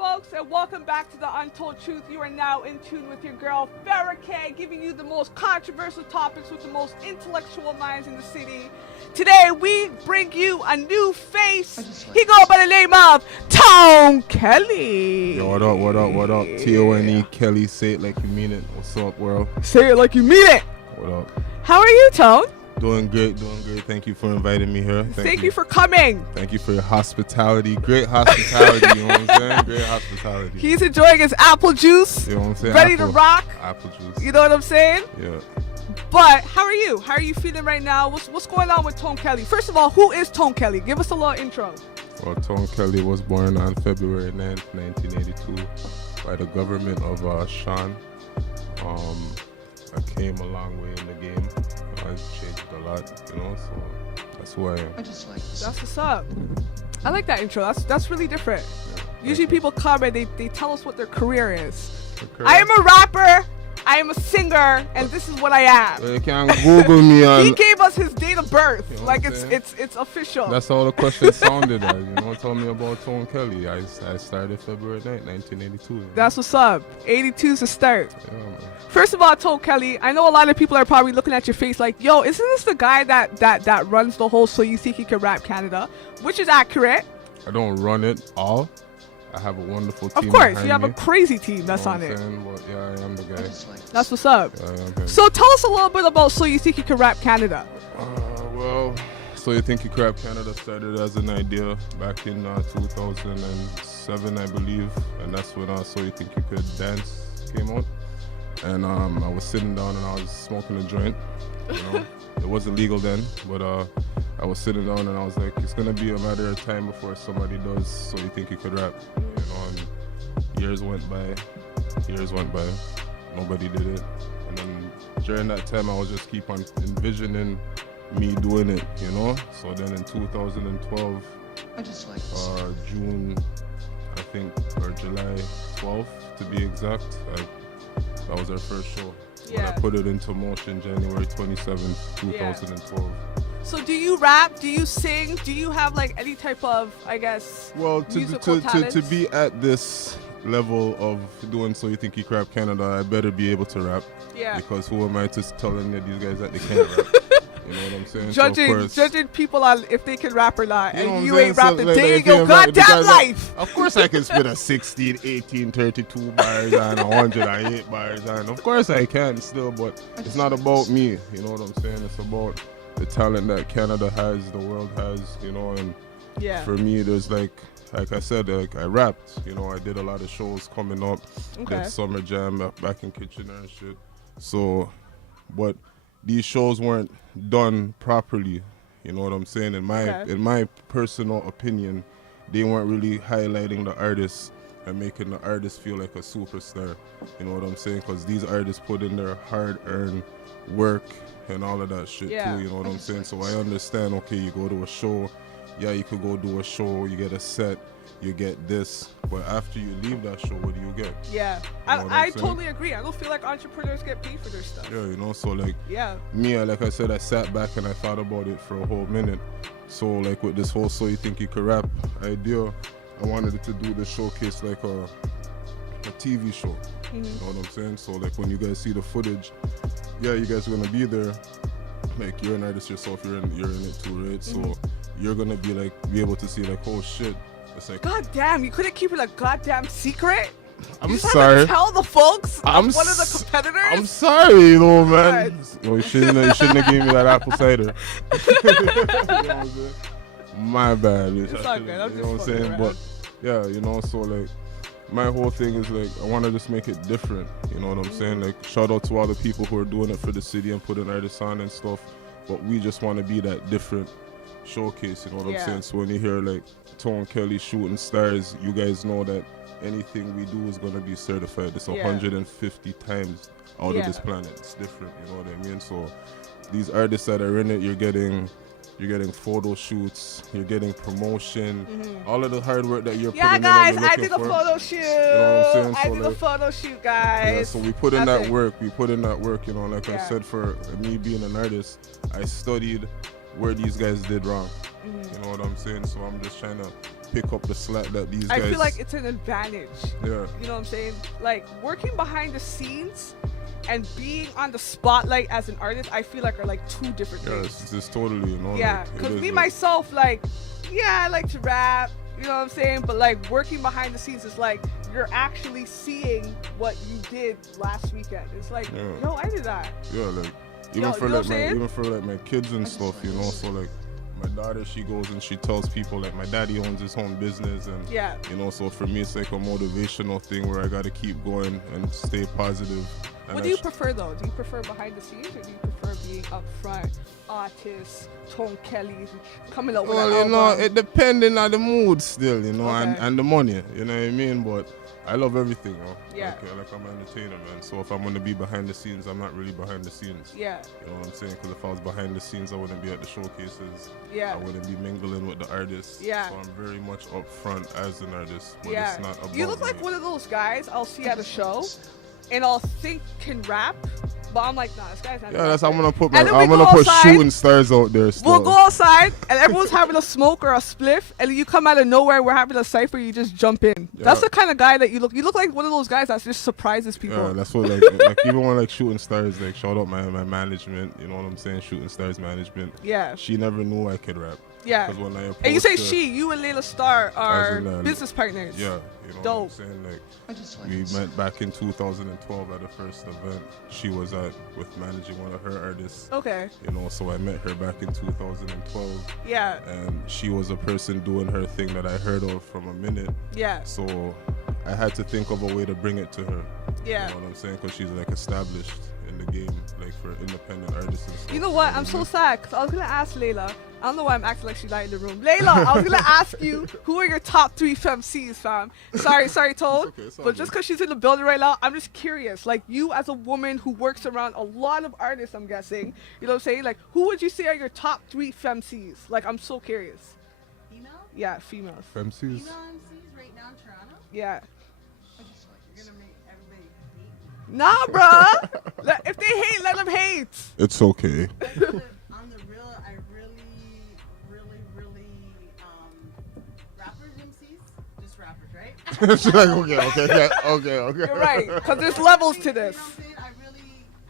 folks, and welcome back to the Untold Truth. You are now in tune with your girl, SYYRC, giving you the most controversial topics with the most intellectual minds in the city. Today, we bring you a new face. He go by the name of Tone Kelly. Yo, what up, what up, what up? T-O-N-E, Kelly, say it like you mean it. What's up, world? Say it like you mean it. What up? How are you, Tone? Doing great, doing great. Thank you for inviting me here. Thank you for coming. Thank you for your hospitality. Great hospitality, you know what I'm saying? Great hospitality. He's enjoying his apple juice. You know what I'm saying? Ready to rock. Apple juice. You know what I'm saying? Yeah. But how are you? How are you feeling right now? What's going on with Tone Kelly? First of all, who is Tone Kelly? Give us a little intro. Well, Tone Kelly was born on February 9th, 1982 by the government of Sean. I came a long way in the game. I've changed a lot, you know, so that's who I am. I just like this. That's what's up. I like that intro. That's really different. Yeah, usually people come and they tell us what their career is. I am a rapper, I am a singer, and this is what I am. You can Google me on... He gave us his date of birth. You know like it's official. That's how the question sounded as, you know. Tell me about Tone Kelly. I started February 9th, 1982. You know? That's what's up. 82 is the start. Yeah, man. First of all, Tone Kelly, I know a lot of people are probably looking at your face like, yo, isn't this the guy that runs the whole So You Think You Can Rap Canada? Which is accurate. I don't run it all. I have a wonderful team. Of course, you have me. a crazy team that's on it. But yeah, I am the guy. That's what's up. Yeah, so tell us a little bit about So You Think You Can Rap Canada. Well, So You Think You Can Rap Canada started as an idea back in 2007, I believe. And that's when So You Think You Could Dance came out. And I was sitting down and I was smoking a joint. You know, it wasn't legal then, but I was sitting down and I was like, it's gonna be a matter of time before somebody does So You Think You Could Rap. You know, and years went by, nobody did it. And then during that time, I was just keep on envisioning me doing it, you know. So then in 2012, June, I think, or July 12th to be exact, that was our first show. Yeah. But I put it into motion January 27th, 2012. Yeah. So do you rap? Do you sing? Do you have like any type of, I guess, musical talents? To be at this level of doing So You Think You Can Rap Canada, I better be able to rap. Yeah. Because who am I to tell any of these guys that they can't rap? You know what I'm saying? Judging people on if they can rap or not, you know and you ain't rapping so, day in your goddamn life. Of course I can spit a 16, 18, 32 bars and 108 bars, and of course I can still, but it's not about me, you know what I'm saying? It's about the talent that Canada has, the world has, you know, and for me there's like I said, like I rapped, you know, I did a lot of shows coming up, did Summer Jam back in Kitchener and shit, so, but these shows weren't done properly, you know what I'm saying? In my personal opinion, they weren't really highlighting the artists and making the artists feel like a superstar, you know what I'm saying? Because these artists put in their hard-earned work and all of that shit too, you know what I'm saying? So I understand, okay, you go to a show, yeah, you could go do a show, you get a set, you get this, but after you leave that show, what do you get? Yeah, you know I totally agree. I don't feel like entrepreneurs get paid for their stuff. Yeah, you know, so like, me, like I said, I sat back and I thought about it for a whole minute. So like with this whole So You Think You Could Rap idea, I wanted it to do the showcase like a TV show. You know what I'm saying? So like when you guys see the footage, yeah, you guys are gonna be there. Like you're an artist yourself, you're in it too, right? So you're gonna be able to see like, oh shit. It's like, God damn, you couldn't keep it a goddamn secret? I'm sorry. Tell the folks one of the competitors? I'm sorry, you know, man. You shouldn't have given me that apple cider. You know what I'm saying? My bad. It's not good. I'm you know what I'm saying? But yeah, you know, so like my whole thing is like I want to just make it different. You know what I'm saying? Like shout out to all the people who are doing it for the city and putting artists on and stuff. But we just want to be that different showcase, you know what I'm saying? So when you hear like Tone Kelly shooting stars, you guys know that anything we do is going to be certified. It's 150 times out of this planet. It's different, you know what I mean? So these artists that are in it, you're getting photo shoots, you're getting promotion, all of the hard work that you're putting in. Yeah, guys, I did a photo shoot. You know what I'm saying? I did a photo shoot, guys. Yeah, so we put in that work. We put in that work, you know, like I said, for me being an artist, I studied where these guys did wrong. You know what I'm saying? So I'm just trying to pick up the slack that these guys. I feel like it's an advantage. Yeah. You know what I'm saying? Like working behind the scenes and being on the spotlight as an artist, I feel like are like two different Yeah, things. it's totally, you know. Yeah, like, because it is, me like- myself, like, yeah, I like to rap. You know what I'm saying? But like working behind the scenes is like you're actually seeing what you did last weekend. It's like, Yeah. yo, I did that. Yeah, like even Yo, for you know like what I'm saying? even for like my kids and stuff, you know. So like my daughter, she goes and she tells people like my daddy owns his own business, and Yeah. you know. So for me, it's like a motivational thing where I got to keep going and stay positive. And What do you prefer though? Do you prefer behind the scenes or do you prefer being up front? Artists, Tom Kelly's coming up with Well, an you know, album. it depending on the mood still, you know, Okay. and the money, you know what I mean? But I love everything, you know. Yeah. Like I'm an entertainer, man. So if I'm going to be behind the scenes, I'm not really behind the scenes. Yeah, You know what I'm saying? Because if I was behind the scenes, I wouldn't be at the showcases. yeah, I wouldn't be mingling with the artists. Yeah. So I'm very much up front as an artist, but yeah. it's not about You look like me. one of those guys I'll see at a show and I'll think can rap, but I'm like, nah, this guy's not. Yeah, that's I'm gonna put my, And then we I'm gonna go put outside. shooting stars out there still. We'll go outside and everyone's having a smoke or a spliff, and you come out of nowhere. We're having a cipher. You just jump in. That's Yeah. the kind of guy that you look. You look like one of those guys that just surprises people. Yeah, that's what like even when like shooting stars, like shout out my management, you know what I'm saying? Shooting stars management. Yeah, She never knew I could rap. yeah. Because when I approached And you say her- she, you and Layla Starr are As in, business partners. Yeah, you know Dope. what I'm saying? Like we met back in 2012 at the first event she was at with managing one of her artists. Okay. You know, so I met her back in 2012, Yeah. and she was a person doing her thing that I heard of from a minute. Yeah. So I had to think of a way to bring it to her. Yeah. You know what I'm saying? Because she's like established in the game, like for independent artists and stuff. You know what? I'm so sad because I was gonna ask Layla. I don't know why I'm acting like she's not in the room. Layla, I was gonna ask you who are your top 3 femcees, fam. Sorry, Toad. okay, it's all But good. just because she's in the building right now, I'm just curious. Like you, as a woman who works around a lot of artists, I'm guessing. You know what I'm saying? Like, who would you say are your top 3 femcees? Like, I'm so curious. Female? Yeah, females. FMCs. Female MCs right now in Toronto? Yeah. You're gonna make everybody hate Nah, bruh. If they hate, let them hate. It's okay. me. On the real, I really, rappers MCs? Just rappers, right? She's like, okay. You're right. Because there's levels to You know this. what I'm saying?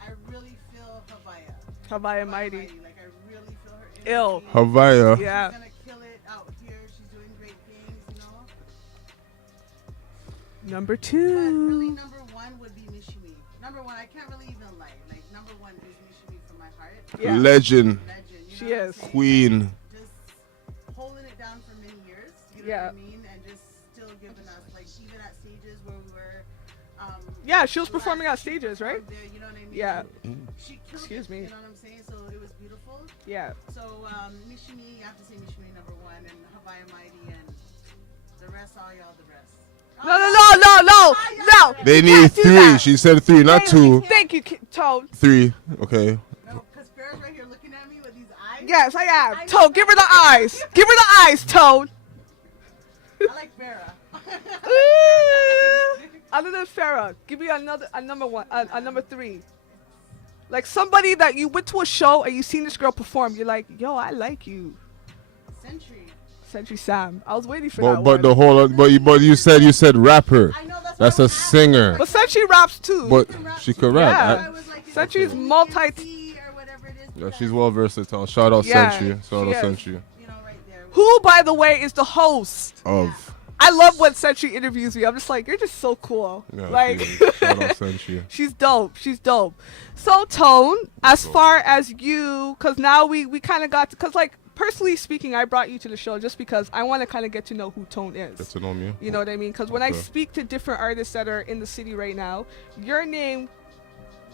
I really feel Havaya. Havaya Mighty. Like I really feel her Ill. energy. Havaya. Yeah. She's gonna kill it out here. She's doing great things, you know? Number But really, 2. number 1 would be Mishimi. Number 1, I can't really even lie. Like, number 1 is Mishimi from my heart. Yeah. Legend. Legend. You She know what I'm is. saying? Queen. Just holding it down for many years. You know Yeah. what I mean? And just still giving us, like, even at stages where we were. Yeah, she was last- performing at stages, right? there, you know what I mean? Yeah. She killed Excuse it, me. You know what I'm saying? So it was beautiful. Yeah. So Mishimi, you have to say Mishimi number 1, and Havaya Mighty, and the rest, all y'all, the rest. No. They You need can't do 3. that. She said 3, not 2. Thank you, Toad. 3. Okay. No, because Farrah's right here looking at me with these eyes. Yes, I am. Toad, give her the eyes. Give her the eyes, Toad. I like Farrah. Other than Farrah, give me a number 1, a number 3. Like somebody that you went to a show and you seen this girl perform. You're like, yo, I like you. Century Sam. I was waiting for that But one. the whole but you said rapper. I know That's why a I'm asking. singer. But Century raps too. But she could rap. Yeah. I was like, is Century's it multi- MC or whatever it is? Yeah, Because, she's well versatile. Shout out Yeah, Century. Shout she out is. Century. you know, right there. Who, by the way, is the host? Of. I love when Century interviews me. I'm just like, you're just so cool. Yeah, Like, she is. Shout out Century. she's dope. She's dope. So, Tone, as far as you, because now we kind of got, because like, personally speaking, I brought you to the show just because I want to kind of get to know who Tone Get is. to know me. You know what I mean? Because when I Okay. speak to different artists that are in the city right now, your name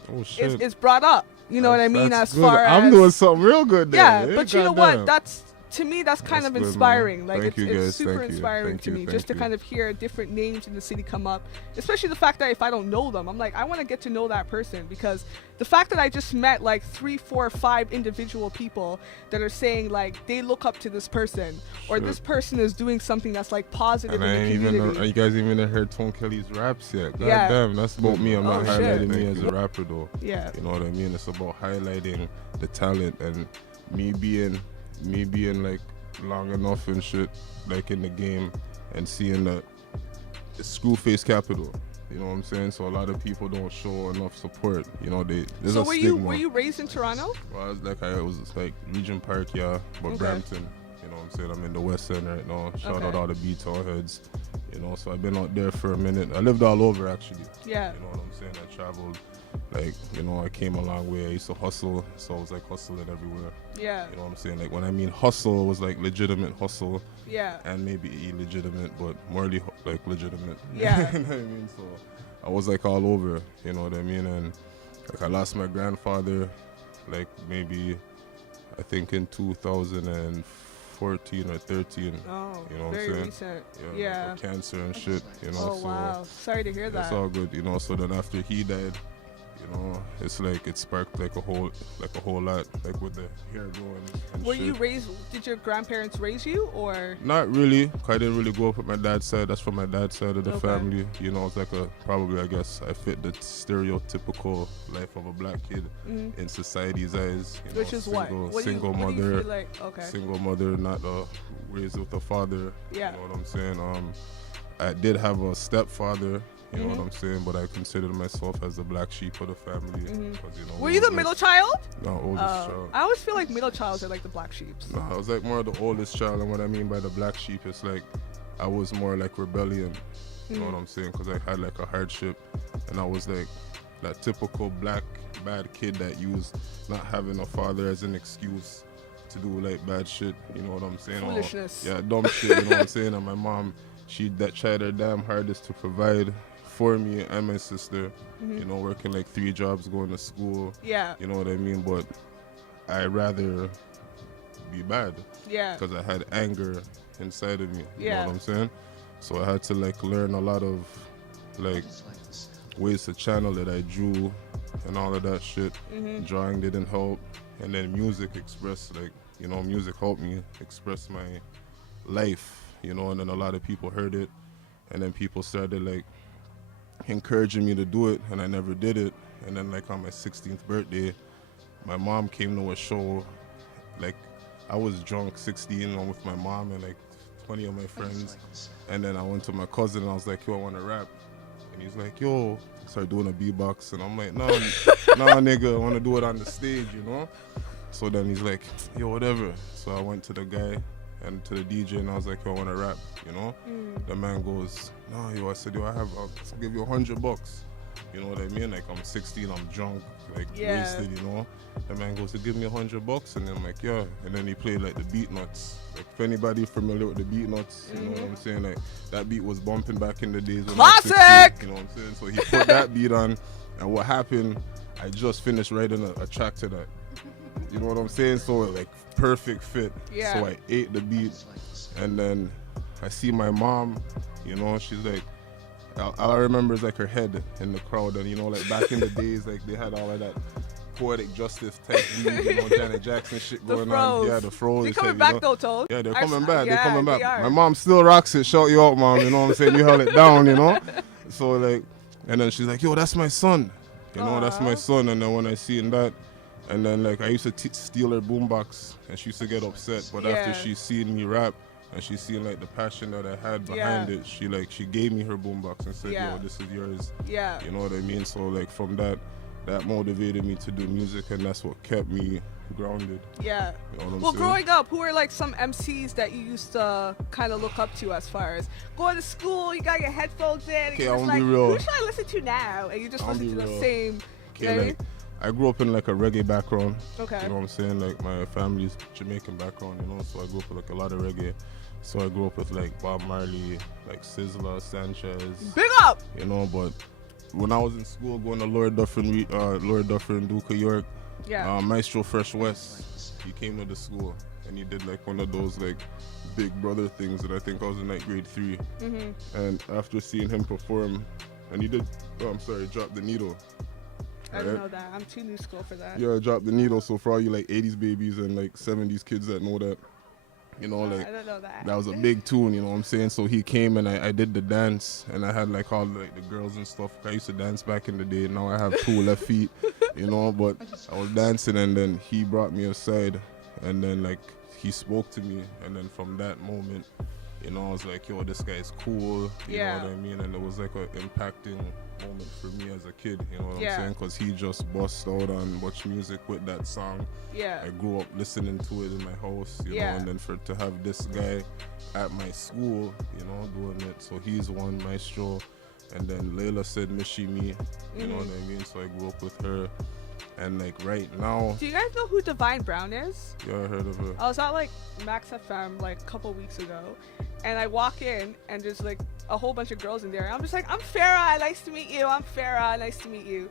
Oh shit. is brought up. You know what I mean? That's As good. far as I'm doing something real good there. yeah, eh? but you know Goddamn. what? That's to me, that's kind That's of good, man. inspiring. Like Thank you, it's guys. super Thank you. inspiring Thank to you. me Thank just to you. kind of hear different names in the city come up, especially the fact that if I don't know them, I'm like, I want to get to know that person, because the fact that I just met like 3, 4, 5 individual people that are saying like they look up to this person or Sure. this person is doing something that's like positive And I in the ain't community. even you guys even heard Tone Kelly's raps yet. God Yeah. damn, that's about me. I'm Oh, not shit. highlighting me as a rapper though. Yeah. You know what I mean? It's about highlighting the talent and me being like long enough and shit, like in the game, and seeing that it's Screwface capital. You know what I'm saying? So a lot of people don't show enough support. You know, there's So a stigma. were you raised in Toronto? Well, I was like Regent Park, yeah, but Okay. Brampton. You know what I'm saying? I'm in the West End right now. Shout Okay. out all the B-Town heads. You know, so I've been out there for a minute. I lived all over actually. Yeah. You know what I'm saying? I traveled, like, you know, I came a long way. I used to hustle, so I was like hustling everywhere. Yeah. You know what I'm saying? Like when I mean hustle, it was like legitimate hustle Yeah. and maybe illegitimate, but morally like legitimate. Yeah. You know what I mean? So I was like all over, you know what I mean? And like I lost my grandfather, like maybe I think in 2014 or 13. Oh, You know what I'm very saying? recent. Like, Yeah. with cancer and shit, you know. Oh so wow. Sorry to hear it's that. all good, you know. So then after he died, you know, it's like it sparked like a whole lot, like with the hair growing and Were shit. you raised? Did your grandparents raise you, or? Not really. 'Cause I didn't really grow up with my dad's side. That's from my dad's side of the Okay. family. You know, it's like probably I guess I fit the stereotypical life of a black kid Mhm. in society's eyes. You Which know, is what? What do you- single what do you mother, feel like? Okay. single mother, not raised with a father. Yeah. You know what I'm saying? I did have a stepfather. You know Mhm. what I'm saying? But I considered myself as the black sheep of the family. Mhm. 'Cause, you know, Were we you the was, like, middle child? No, oldest child. I always feel like middle childs are like the black sheeps. No, I was like more the oldest child, and what I mean by the black sheep is like I was more like rebellion. You know what I'm saying? Because I had like a hardship, and I was like that typical black bad kid that used not having a father as an excuse to do like bad shit. You know what I'm saying? Or, Foolishness. yeah, dumb shit. You know what I'm saying? And my mom, she that tried her damn hardest to provide for me and my sister. You know, working like 3 jobs, going to school. Yeah. You know what I mean? But I rather be bad Yeah. because I had anger inside of me. You Yeah. know what I'm saying? So I had to like learn a lot of like ways to channel it. I drew and all of that shit. Drawing didn't help, and then music expressed like, you know, music helped me express my life. You know, and then a lot of people heard it, and then people started like encouraging me to do it, and I never did it. And then like on my 16th birthday, my mom came to a show. Like I was drunk 16 with my mom and like 20 of my friends, and then I went to my cousin and I was like, yo, I want to rap. And he's like, yo, start doing a beatbox. And I'm like, nah, nah, nigga, I want to do it on the stage, you know? So then he's like, yo, whatever. So I went to the guy and to the DJ and I was like, yo, I want to rap, you know? The man goes, no, yo, I said, yo, I'll give you $100. You know what I mean? Like I'm 16, I'm drunk, like Yeah. wasted, you know? The man goes to give me $100, and then I'm like, yeah. And then he played like the beat nuts. Like if anybody familiar with the beat nuts, you know what I'm saying? Like that beat was bumping back in the days when I was 16, Classic! you know what I'm saying? So he put that beat on, and what happened, I just finished writing a track to that. You know what I'm saying? So like perfect fit. Yeah. So I ate the beat, and then I see my mom, you know, she's like, all I remember is like her head in the crowd, and you know, like back in the days, like they had all of that poetic justice type, you know, Janet Jackson shit The going on. froze. Yeah, the froze. They type, coming you back know? though, Toad. Yeah, they're I coming s- back. They're yeah, coming back. they are. My mom still rocks it. Shout you out, mom. You know what I'm saying? You held it down, you know. So like, and then she's like, yo, that's my son. You know, that's my Aw. son. And then when I seen that, and then like I used to steal her boombox, and she used to get upset. But Yeah. after she seen me rap, and she seen like the passion that I had behind Yeah. it, she gave me her boombox and said, Yeah. yo, this is yours. Yeah. You know what I mean? So like from that motivated me to do music, and that's what kept me grounded. Yeah. You know what I'm Well, saying? growing up, who are like some MCs that you used to kind of look up to as far as going to school, you got your headphones in, and Okay, you're I'm just gonna like, be real. who should I listen to now? And you just I'll listen be to the real. same. You know Okay, what I like I grew up in like a reggae background. Okay. You know what I'm saying? Like my family's Jamaican background, you know, so I grew up with like a lot of reggae. So I grew up with like Bob Marley, like Sizzla, Sanchez, Big up! you know. But when I was in school, going to Lord Dufferin and Duke of York, Yeah. Maestro Fresh West, he came to the school and he did like one of those like big brother things that I think I was in like grade 3. And after seeing him perform, and he did, drop the needle. I didn't right? know that. I'm too new school for that. Yeah, drop the needle. So for all you like 80s babies and like 70s kids that know that, you know, like I don't know that. that was a big tune, you know what I'm saying? So he came and I did the dance, and I had like all like the girls and stuff. I used to dance back in the day. Now I have 2 left feet, you know, but I was dancing, and then he brought me aside, and then like he spoke to me, and then from that moment, you know, I was like, yo, this guy's cool. You know what I mean? And it was like an impacting moment for me as a kid. You know what I'm saying? Because he just bust out on much music with that song. Yeah. I grew up listening to it in my house, you know, and then to have this guy at my school, you know, doing it. So he's one maestro. And then Layla said Mishi Me, you know what I mean? So I grew up with her. And like right now, do you guys know who Divine Brown is? Yeah, I heard of her. I was at like Max FM like a couple weeks ago, and I walk in and there's like a whole bunch of girls in there. I'm just like, I'm Farah, nice to meet you. I'm Farah, nice to meet you.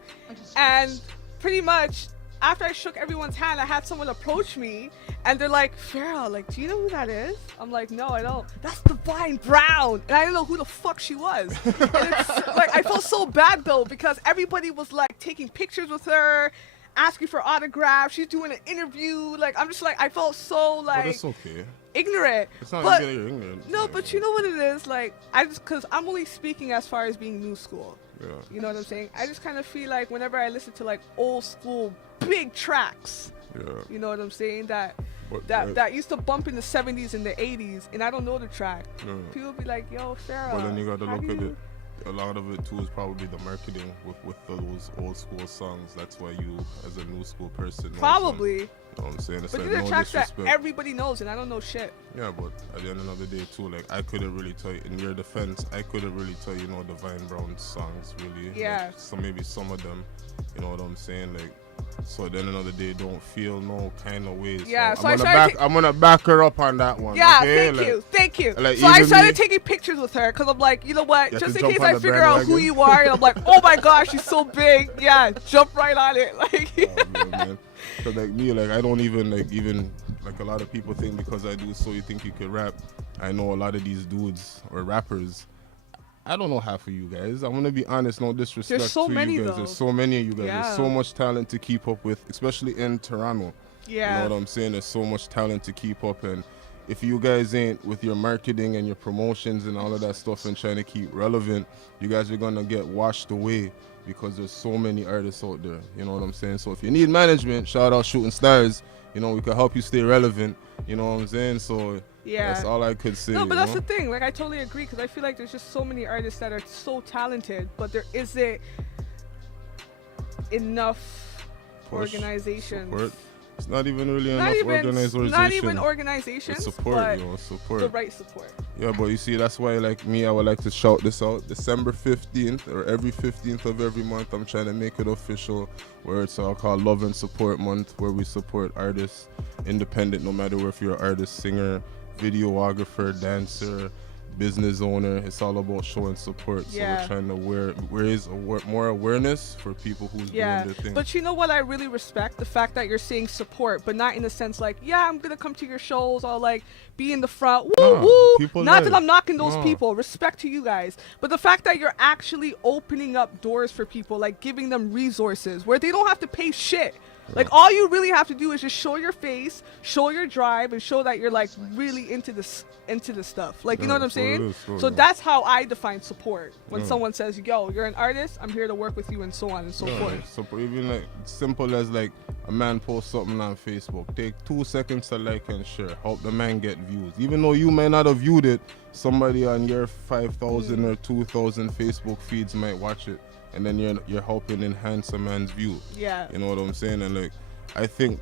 And pretty much after I shook everyone's hand, I had someone approach me, and they're like, Farah, like, do you know who that is? I'm like, no, I don't. That's Divine Brown. And I didn't know who the fuck she was. And it's, like, I felt so bad though, because everybody was like taking pictures with her, asking for autographs. She's doing an interview. Like, I'm just like, I felt so like, but it's okay. Ignorant. It's not but, you're ignorant. No, but you know what it is? Like, because I'm only speaking as far as being new school. Yeah. You know what I'm saying? I just kind of feel like whenever I listen to like old school big tracks, you know what I'm saying? That used to bump in the 70s and the 80s, and I don't know the track. People be like, yo, Farah. But then you got to look at it. A lot of it too is probably the marketing with those old school songs. That's why you, as a new school person, probably. You know what I'm saying? It's but like these are no tracks disrespect. that everybody knows, and I don't know shit. Yeah, but at the end of the day too, like I couldn't really tell you. In your defense, I couldn't really tell you know Divine Brown songs really. Yeah. Like, so maybe some of them, you know what I'm saying? Like. So at the end of the day, don't feel no kind of ways. Yeah, so I'm gonna back her up on that one. Yeah, okay? thank you. Like, so I started taking pictures with her because I'm like, you know what? Just in case I figure out who you are, and I'm like, oh my gosh, she's so big. Yeah, jump right on it. Like, man. So like me, like I don't even like a lot of people think because I do So You Think You Could Rap. I know a lot of these dudes or rappers. I don't know half of you guys. I'm gonna be honest, no disrespect There's so to many, you guys. though. There's so many of you guys. Yeah. There's so much talent to keep up with, especially in Toronto. Yeah. You know what I'm saying? There's so much talent to keep up, and if you guys ain't with your marketing and your promotions and all of that stuff and trying to keep relevant, you guys are gonna get washed away because there's so many artists out there. You know what I'm saying? So if you need management, shout out Shooting Stars. You know, we can help you stay relevant. You know what I'm saying? So that's all I could say. No, but that's the thing. Like, I totally agree because I feel like there's just so many artists that are so talented, but there isn't enough organizations. Support. It's not even really enough organizations. Not even organizations. It's support, support. The right support. Yeah, but you see, that's why, like me, I would like to shout this out. December 15th, or every 15th of every month, I'm trying to make it official, where it's all called Love and Support Month, where we support artists, independent, no matter if you're an artist, singer, videographer, dancer, business owner. It's all about showing support. So we're trying to raise more awareness for people who's doing their thing. But you know what I really respect? The fact that you're saying support, but not in the sense like, yeah, I'm gonna come to your shows, I'll like be in the front, woo. Not that I'm knocking those people, respect to you guys, but the fact that you're actually opening up doors for people, like giving them resources where they don't have to pay shit. Like, all you really have to do is just show your face, show your drive, and show that you're like really into this stuff. Like, you know what I'm saying? So that's how I define support. When someone says, yo, you're an artist, I'm here to work with you, and so on and so forth. So even like simple as like a man posts something on Facebook, take 2 seconds to like and share, help the man get views. Even though you may not have viewed it, somebody on your 5,000 or 2,000 Facebook feeds might watch it. And then you're helping enhance a man's view. Yeah. You know what I'm saying? And like, I think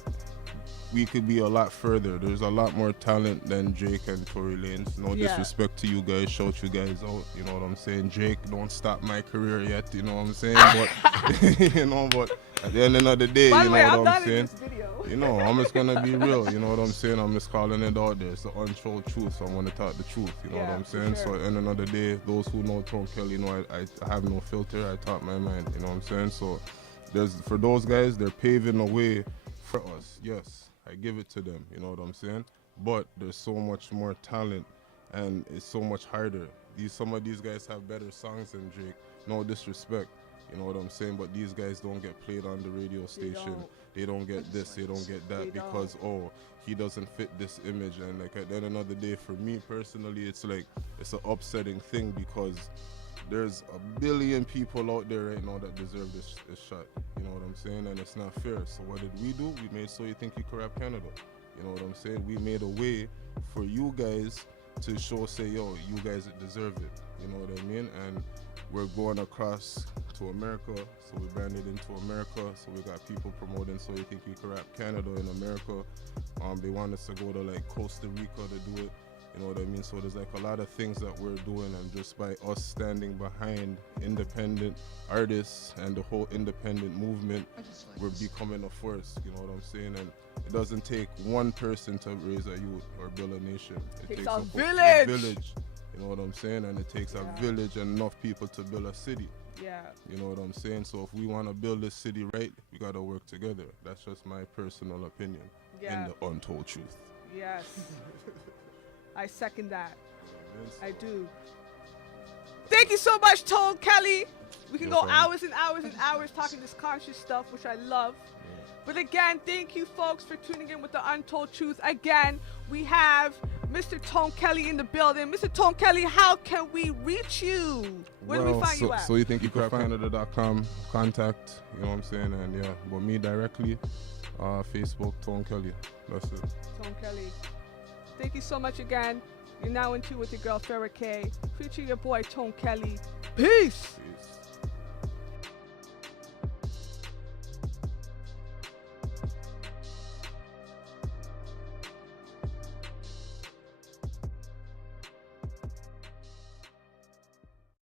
we could be a lot further. There's a lot more talent than Drake and Tory Lanez. No disrespect to you guys, shout you guys out. You know what I'm saying? Drake, don't stop my career yet. You know what I'm saying? But you know, but at the end of the day, you know what I'm saying? You know, I'm just gonna be real. You know what I'm saying? I'm just calling it out there. It's the untold truth. So I want to talk the truth. You know what I'm saying? Sure. So at the end of the day, those who know Tone Kelly know I have no filter. I talk my mind. You know what I'm saying? So for those guys, they're paving the way for us. Yes, I give it to them. You know what I'm saying? But there's so much more talent, and it's so much harder. Some of these guys have better songs than Drake. No disrespect. You know what I'm saying? But these guys don't get played on the radio station. They don't get this, they don't get that because, he doesn't fit this image. And like at the end of the day, for me personally, it's like, it's an upsetting thing because there's a billion people out there right now that deserve this shot. You know what I'm saying? And it's not fair. So what did we do? We made So You Think You Could Rap Canada. You know what I'm saying? We made a way for you guys to show, say, yo, you guys deserve it. You know what I mean? And we're going across to America, so we branded into America. So we got people promoting, so you think you can rap Canada in America. They want us to go to like Costa Rica to do it. You know what I mean? So there's like a lot of things that we're doing, and just by us standing behind independent artists and the whole independent movement, we're becoming a force. You know what I'm saying? And it doesn't take one person to raise a youth or build a nation. It Takes takes a a village. You know what I'm saying? And it takes a village and enough people to build a city. Yeah. You know what I'm saying? So if we want to build this city right, we got to work together. That's just my personal opinion in the Untold Truth. Yes. I second that. Yes. I do. Thank you so much, Tone Kelly. We can No go problem. hours and hours and hours talking this conscious stuff, which I love. But again, thank you folks for tuning in with the Untold Truth. Again, we have Mr. Tone Kelly in the building. Mr. Tone Kelly, how can we reach you? Where do we find you at? So you think you could find Canada.com, contact, you know what I'm saying? And yeah, but me directly, Facebook, Tone Kelly. That's it. Tone Kelly. Thank you so much again. You're now in tune with your girl, SYYRC, featuring your boy, Tone Kelly. Peace. Peace.